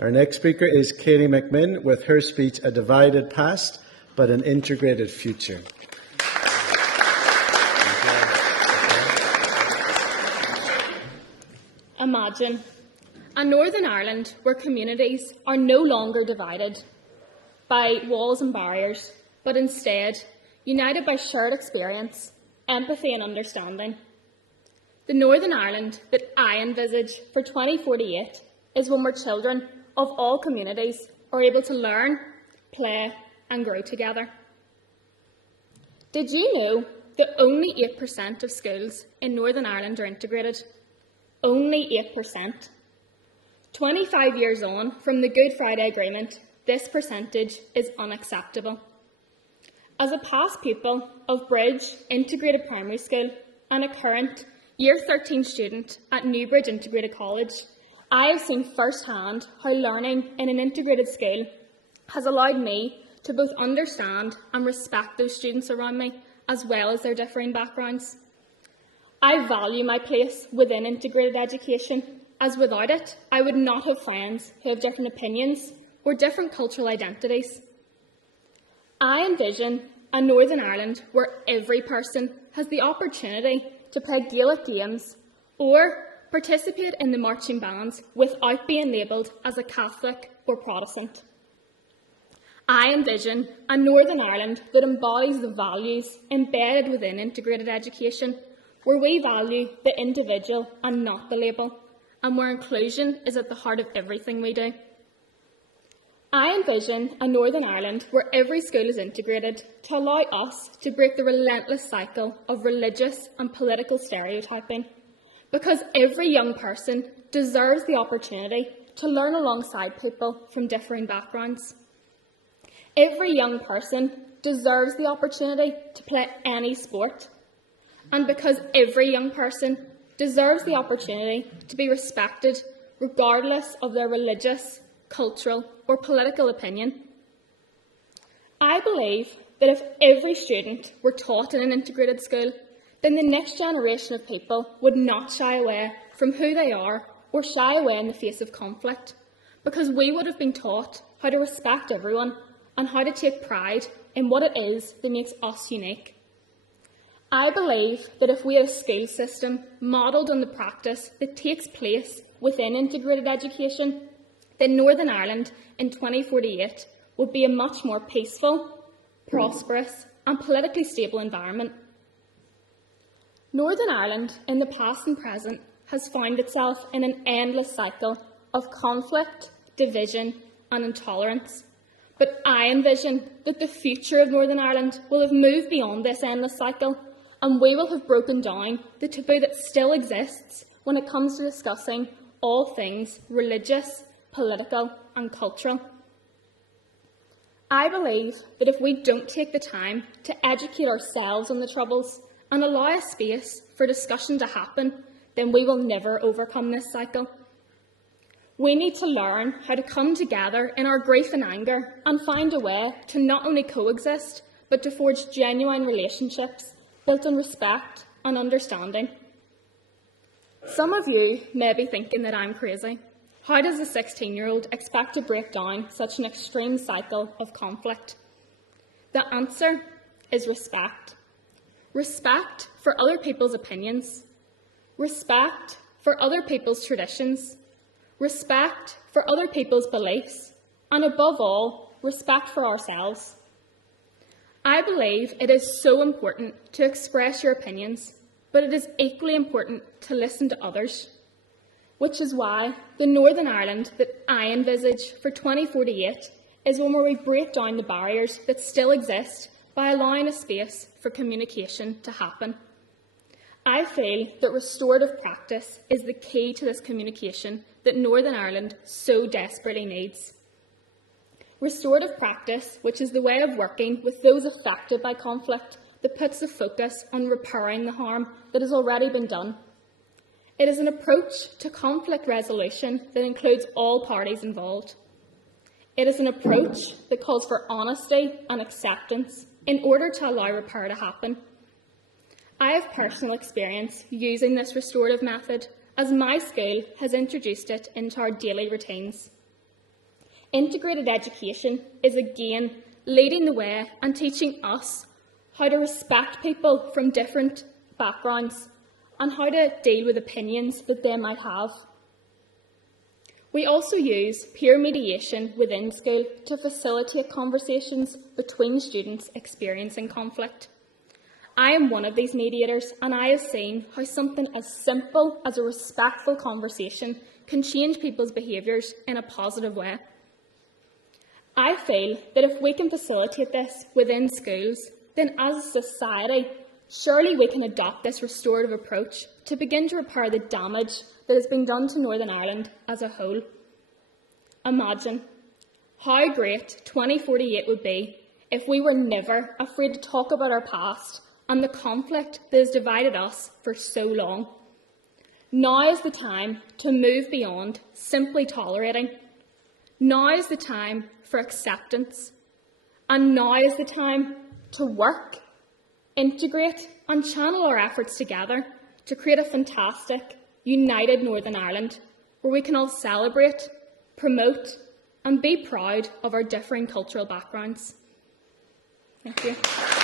Our next speaker is Katie McMinn with her speech, A Divided Past, but an Integrated Future. Imagine a Northern Ireland where communities are no longer divided by walls and barriers, but instead united by shared experience, empathy and understanding. The Northern Ireland that I envisage for 2048 is one where children of all communities are able to learn, play and grow together. Did you know that only 8% of schools in Northern Ireland are integrated? Only 8%. 25 years on from the Good Friday Agreement, this percentage is unacceptable. As a past pupil of Bridge Integrated Primary School and a current Year 13 student at Newbridge Integrated College, I have seen firsthand how learning in an integrated school has allowed me to both understand and respect those students around me, as well as their differing backgrounds. I value my place within integrated education, as without it, I would not have friends who have different opinions or different cultural identities. I envision a Northern Ireland where every person has the opportunity to play Gaelic games or participate in the marching bands without being labelled as a Catholic or Protestant. I envision a Northern Ireland that embodies the values embedded within integrated education, where we value the individual and not the label, and where inclusion is at the heart of everything we do. I envision a Northern Ireland where every school is integrated to allow us to break the relentless cycle of religious and political stereotyping, because every young person deserves the opportunity to learn alongside people from differing backgrounds. Every young person deserves the opportunity to play any sport, and because every young person deserves the opportunity to be respected regardless of their religious, cultural or political opinion. I believe that if every student were taught in an integrated school, then the next generation of people would not shy away from who they are or shy away in the face of conflict, because we would have been taught how to respect everyone and how to take pride in what it is that makes us unique. I believe that if we had a school system modelled on the practice that takes place within integrated education, then Northern Ireland in 2048 would be a much more peaceful, prosperous and politically stable environment. Northern Ireland in the past and present has found itself in an endless cycle of conflict, division and intolerance. But I envision that the future of Northern Ireland will have moved beyond this endless cycle, and we will have broken down the taboo that still exists when it comes to discussing all things religious, political and cultural. I believe that if we don't take the time to educate ourselves on the troubles and allow a space for discussion to happen, then we will never overcome this cycle. We need to learn how to come together in our grief and anger and find a way to not only coexist, but to forge genuine relationships built on respect and understanding. Some of you may be thinking that I'm crazy. How does a 16-year-old expect to break down such an extreme cycle of conflict? The answer is respect. Respect for other people's opinions. Respect for other people's traditions. Respect for other people's beliefs. And above all, respect for ourselves. I believe it is so important to express your opinions, but it is equally important to listen to others. Which is why the Northern Ireland that I envisage for 2048 is one where we break down the barriers that still exist by allowing a space for communication to happen. I feel that restorative practice is the key to this communication that Northern Ireland so desperately needs. Restorative practice, which is the way of working with those affected by conflict that puts the focus on repairing the harm that has already been done. It is an approach to conflict resolution that includes all parties involved. It is an approach that calls for honesty and acceptance in order to allow repair to happen. I have personal experience using this restorative method, as my school has introduced it into our daily routines. Integrated education is again leading the way and teaching us how to respect people from different backgrounds and how to deal with opinions that they might have. We also use peer mediation within school to facilitate conversations between students experiencing conflict. I am one of these mediators, and I have seen how something as simple as a respectful conversation can change people's behaviours in a positive way. I feel that if we can facilitate this within schools, then as a society, surely we can adopt this restorative approach to begin to repair the damage that has been done to Northern Ireland as a whole. Imagine how great 2048 would be if we were never afraid to talk about our past and the conflict that has divided us for so long. Now is the time to move beyond simply tolerating. Now is the time for acceptance. And now is the time to work, integrate and channel our efforts together to create a fantastic, united Northern Ireland where we can all celebrate, promote and be proud of our differing cultural backgrounds. Thank you.